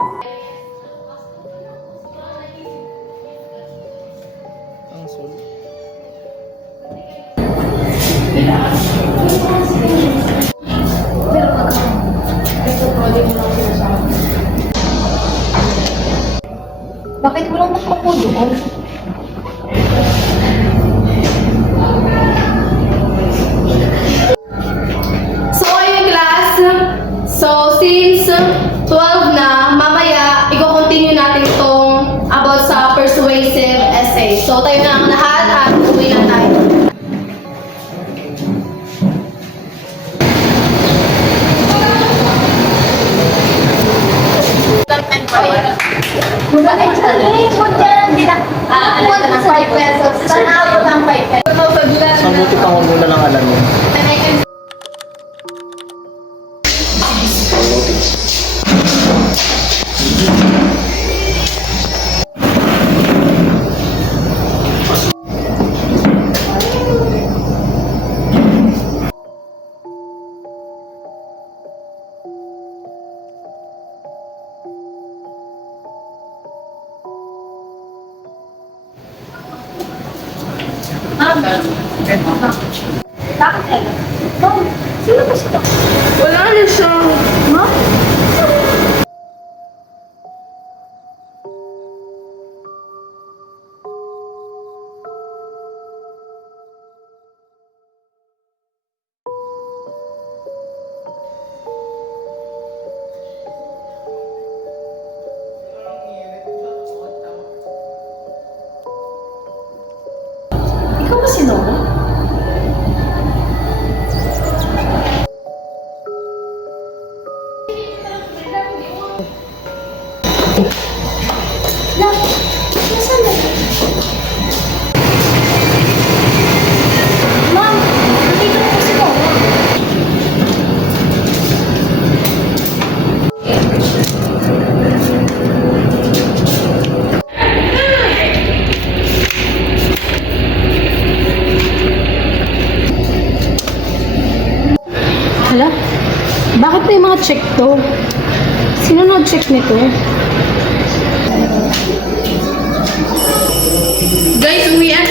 Ang sol. Bakit walang nakaupo doon? So, ayun class. So, since 12 na, mamaya, i-continue natin itong about sa persuasive essay. So, tayo na ang lahat at uwi na tayo. Bakit sa limod yan? Hindi na. Aabot ng 5 pesos. Saan aabot ng 5 pesos? Sa buti pa kung muna lang alam yun. Bakit Ella? Mom, sino ba siya? Wala na siya. Ma? Ikaw ba si Nora? Love, nasaan na? Mom, nandito na po si Nora. Hala? Bakit may mga check to? Sino nag-check nito? Guys, uwian